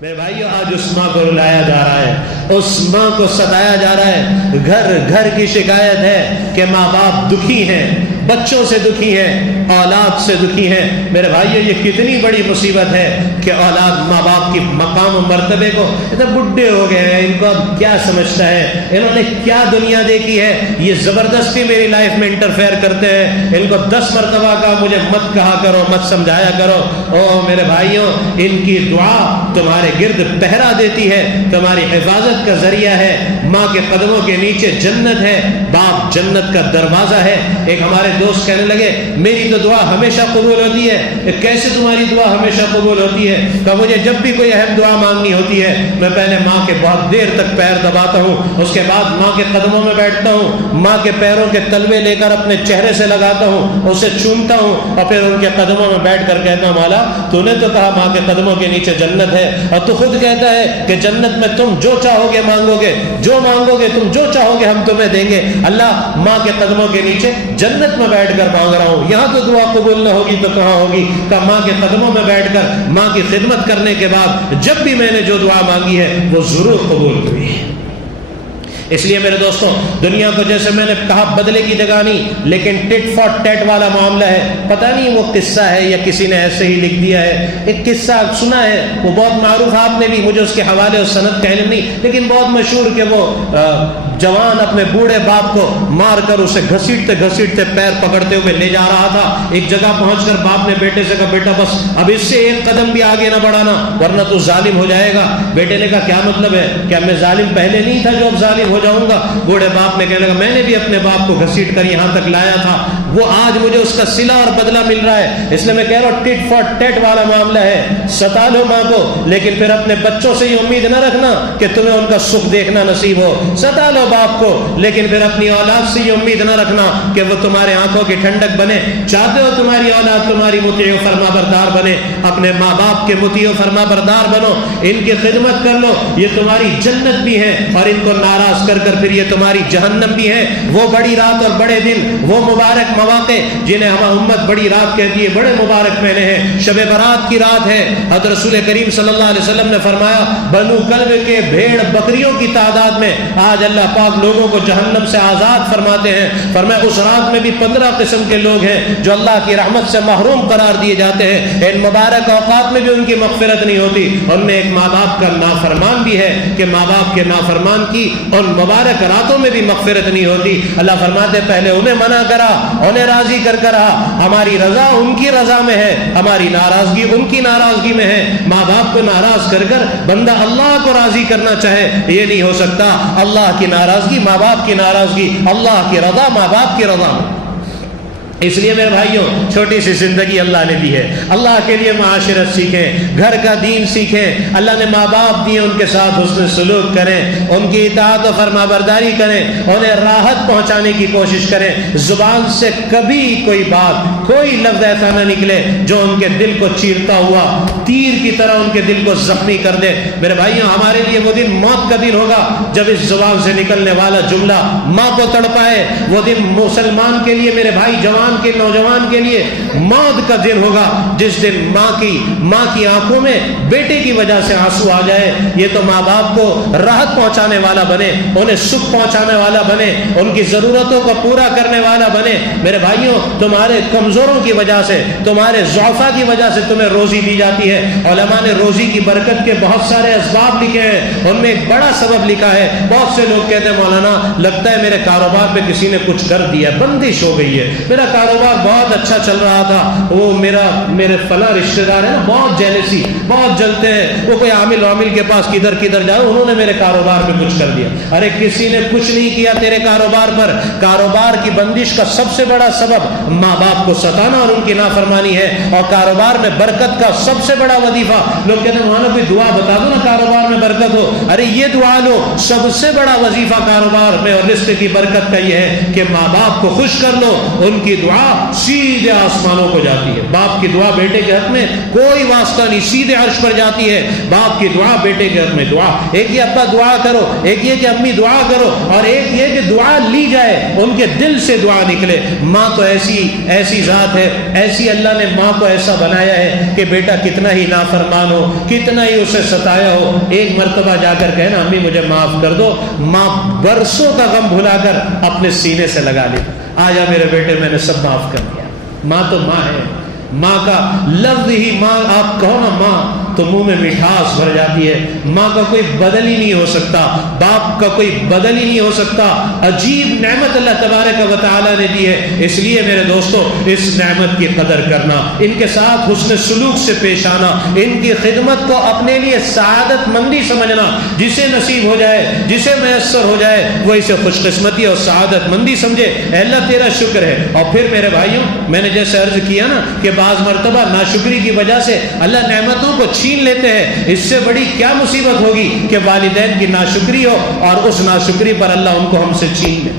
میرے بھائیو آج اس ماں کو رلایا جا رہا ہے، اس ماں کو ستایا جا رہا ہے، گھر گھر کی شکایت ہے کہ ماں باپ دکھی ہیں، بچوں سے دکھی ہیں، اولاد سے دکھی ہیں۔ میرے بھائیو یہ کتنی بڑی مصیبت ہے کہ اولاد ماں باپ کی مقام و مرتبے کو، اتنے بڈھے ہو گئے ہیں، ان کو اب کیا سمجھتا ہے، انہوں نے کیا دنیا دیکھی ہے، یہ زبردستی میری لائف میں انٹرفیئر کرتے ہیں، ان کو 10 مرتبہ کہا مجھے مت کہا کرو، مت سمجھایا کرو۔ او میرے بھائیوں، ان کی دعا تمہارے گرد پہرا دیتی ہے، تمہاری حفاظت کا ذریعہ ہے۔ ماں کے قدموں کے نیچے جنت ہے، باپ جنت کا دروازہ ہے۔ ایک ہمارے دوست کہنے لگے میری تو دعا ہمیشہ قبول ہوتی ہے۔ کیسے تمہاری دعا ہمیشہ قبول ہوتی ہے؟ کہ مجھے جب بھی کوئی اہم دعا مانگنی ہوتی ہے میں پہلے ماں کے بہت دیر تک پیر دباتا ہوں، اس کے بعد ماں کے قدموں میں بیٹھتا ہوں، ماں کے پیروں کے تلوے لے کر اپنے چہرے سے لگاتا ہوں، اسے چومتا ہوں اور پھر ان کے قدموں میں بیٹھ کر کہتا ہوں مولا تو نے تو کہا ماں کے قدموں کے نیچے جنت ہے، اور تو خود کہتا ہے کہ جنت میں تم جو چاہو گے مانگو گے، جو مانگو گے تم جو چاہو گے ہم تمہیں دیں گے۔ اللہ ماں کے قدموں کے نیچے جنت میں بیٹھ کر مانگ رہا ہوں، یہاں تو دعا قبول نہ ہوگی تو کہاں ہوگی؟ کہ ماں کے قدموں میں بیٹھ کر ماں کی خدمت کرنے کے بعد جب بھی میں نے جو دعا مانگی ہے وہ ضرور قبول ہوئی ہے۔ اس لیے میرے دوستوں دنیا کو جیسے میں نے کہا بدلے کی جگہ نہیں، لیکن ٹٹ فار ٹیٹ والا معاملہ ہے۔ پتہ نہیں وہ قصہ ہے یا کسی نے ایسے ہی لکھ دیا ہے، ایک قصہ سنا ہے وہ بہت معروف، آپ نے بھی، مجھے اس کے حوالے اور سند کا علم نہیں، لیکن بہت مشہور کہ وہ جوان اپنے بوڑھے باپ کو مار کر اسے گھسیٹتے گھسیٹتے پیر پکڑتے ہوئے لے جا رہا تھا۔ ایک جگہ پہنچ کر باپ نے بیٹے سے کہا بیٹا بس اب اس سے ایک قدم بھی آگے نہ بڑھانا ورنہ تو ظالم ہو جائے گا۔ بیٹے نے کہا کیا مطلب ہے؟ کیا میں ظالم پہلے نہیں تھا جو اب ظالم ہو جاؤں گا؟ بوڑھے باپ نے کہنے لگا میں نے بھی اپنے باپ کو گھسیٹ کر یہاں تک لایا تھا، وہ آج مجھے اس کا صلہ اور بدلہ مل رہا ہے، اس لیے میں کہہ رہا ہوں ٹٹ فار ٹیٹ والا معاملہ ہے۔ ستا لو ماں کو لیکن پھر اپنے بچوں سے یہ امید نہ رکھنا کہ تمہیں ان کا سکھ دیکھنا نصیب ہو، ستا لو باپ کو لیکن پھر اپنی اولاد سے یہ امید نہ رکھنا کہ وہ تمہارے آنکھوں کی ٹھنڈک بنے۔ چاہتے ہو تمہاری اولاد تمہاری مطیع و فرما بردار بنے، اپنے ماں باپ کے مطیع و فرما بردار بنو، ان کی خدمت کر لو، یہ تمہاری جنت بھی ہے، اور ان کو ناراض کر کر پھر یہ تمہاری جہنم بھی ہے۔ وہ بڑی رات اور بڑے دن، وہ مبارک مواقع جنہیں ہماری امت بڑی رات کہتی ہے، بڑے مبارک مہینے ہیں، شب برات کی رات ہے۔ حضرت رسول کریم صلی اللہ علیہ وسلم نے فرمایا بنو کلب کے بھیڑ بکریوں کی تعداد میں آج اللہ پاک لوگوں کو جہنم سے آزاد فرماتے ہیں۔ فرمایا اس رات میں بھی 15 قسم کے لوگ ہیں جو اللہ کی رحمت سے محروم قرار دیے جاتے ہیں، ان مبارک اوقات میں بھی ان کی مغفرت نہیں ہوتی۔ ان میں ایک ماں باپ کا نافرمان بھی ہے کہ ماں باپ کے نافرمان کی ان مبارک راتوں میں بھی مغفرت نہیں ہوتی۔ اللہ فرماتے پہلے انہیں منع کرا، انہیں راضی کر کر رہا، ہماری رضا ان کی رضا میں ہے، ہماری ناراضگی ان کی ناراضگی میں ہے۔ ماں باپ کو ناراض کر کر بندہ اللہ کو راضی کرنا چاہے یہ نہیں ہو سکتا۔ اللہ کی ناراضگی ماں باپ کی ناراضگی، اللہ کی رضا ماں باپ کی رضا۔ اس لیے میرے بھائیوں چھوٹی سی زندگی اللہ نے دی ہے، اللہ کے لیے معاشرت سیکھیں، گھر کا دین سیکھیں، اللہ نے ماں باپ دیے ان کے ساتھ حسن سلوک کریں، ان کی اطاعت و فرما برداری کریں، انہیں راحت پہنچانے کی کوشش کریں۔ زبان سے کبھی کوئی بات کوئی لفظ ایسا نہ نکلے جو ان کے دل کو چیرتا ہوا تیر کی طرح ان کے دل کو زخمی کر دے۔ میرے بھائیوں ہمارے لیے وہ دن موت کا دن ہوگا جب اس زبان سے نکلنے والا جملہ ماں کو تڑپائے، وہ دن مسلمان کے لیے، میرے بھائی جوان کے نوجوان کے لیے موت کا دن ہوگا جس دن ماں کی آنکھوں میں بیٹے کی وجہ سے آنسو آ جائے۔ یہ تو ماں باپ کو راحت پہنچانے والا بنے، انہیں سکھ پہنچانے والا بنے، ان کی ضرورتوں کو پورا کرنے والا بنے۔ میرے بھائیوں تمہارے کمزوروں کی وجہ سے، تمہارے ضعفاء کی وجہ سے تمہیں روزی دی جاتی ہے۔ علماء نے روزی کی برکت کے بہت سارے اسباب لکھے ہیں، ان میں ایک بڑا سبب لکھا ہے۔ بہت سے لوگ کہتے ہیں مولانا لگتا ہے میرے کاروبار پہ کسی نے کچھ کر دیا، بندش ہو گئی ہے، میرا کاروبار بہت اچھا چل رہا تھا، وہ میرے فلاں رشتہ دار ہیں نا بہت جیلسی، بہت جلتے ہیں، وہ کوئی عامل کے پاس کدھر جاؤ انہوں نے میرے کاروبار میں کچھ کر دیا۔ ارے کسی نے کچھ نہیں کیا تیرے کاروبار پر۔ کاروبار کی بندش کا سب سے بڑا سبب ماں باپ کو ستانا اور ان کی نافرمانی ہے، اور کاروبار میں برکت کا سب سے بڑا وظیفہ، لوگ کہتے ہیں وہاں کوئی دعا بتا دو نا کاروبار میں برکت ہو، ارے یہ دعا لو، سب سے بڑا وظیفہ کاروبار میں اور رزق کی برکت کا یہ ہے کہ ماں باپ کو خوش کر لو، ان کی دعا سیدھے آسمانوں کو جاتی ہے. باپ کی دعا بیٹے کے حق میں کوئی واسطہ نہیں, سیدھے عرش پر جاتی ہے. باپ کی دعا بیٹے کے حق میں دعا, ایک یہ ابا دعا کرو, ایک یہ کہ امی دعا کرو, اور ایک یہ کہ دعا لی جائے, ان کے دل سے دعا نکلے. ماں تو ایسی ذات ہے, ایسی اللہ نے ماں کو ایسا بنایا ہے کہ بیٹا کتنا ہی نافرمان ہو, کتنا ہی اسے ستایا ہو, ایک مرتبہ جا کر کہنا امی مجھے معاف کر دو, ماں برسوں کا غم بھلا کر اپنے سینے سے لگا لی, آجا میرے بیٹے میں نے سب معاف کر دیا. ماں تو ماں ہے. ماں کا لفظ ہی ماں آپ کہو نا ماں تو منہ میں مٹھاس بھر جاتی ہے. ماں کا کوئی بدل ہی نہیں ہو سکتا, باپ کا کوئی بدل ہی نہیں ہو سکتا. عجیب نعمت اللہ تبارک و تعالیٰ نے دی ہے. اس لیے میرے دوستو اس نعمت کی قدر کرنا, ان کے ساتھ حسن سلوک سے پیش آنا, ان کی خدمت کو اپنے لیے سعادت مندی سمجھنا. جسے نصیب ہو جائے, جسے میسر ہو جائے, وہ اسے خوش قسمتی اور سعادت مندی سمجھے. اے اللہ تیرا شکر ہے. اور پھر میرے بھائیوں, میں نے جیسے عرض کیا نا کہ بعض مرتبہ ناشکری کی وجہ سے اللہ نعمتوں کو چھین لیتے ہیں. اس سے بڑی کیا مصیبت ہوگی کہ والدین کی ناشکری ہو اور اس ناشکری پر اللہ ان کو ہم سے چھین لے.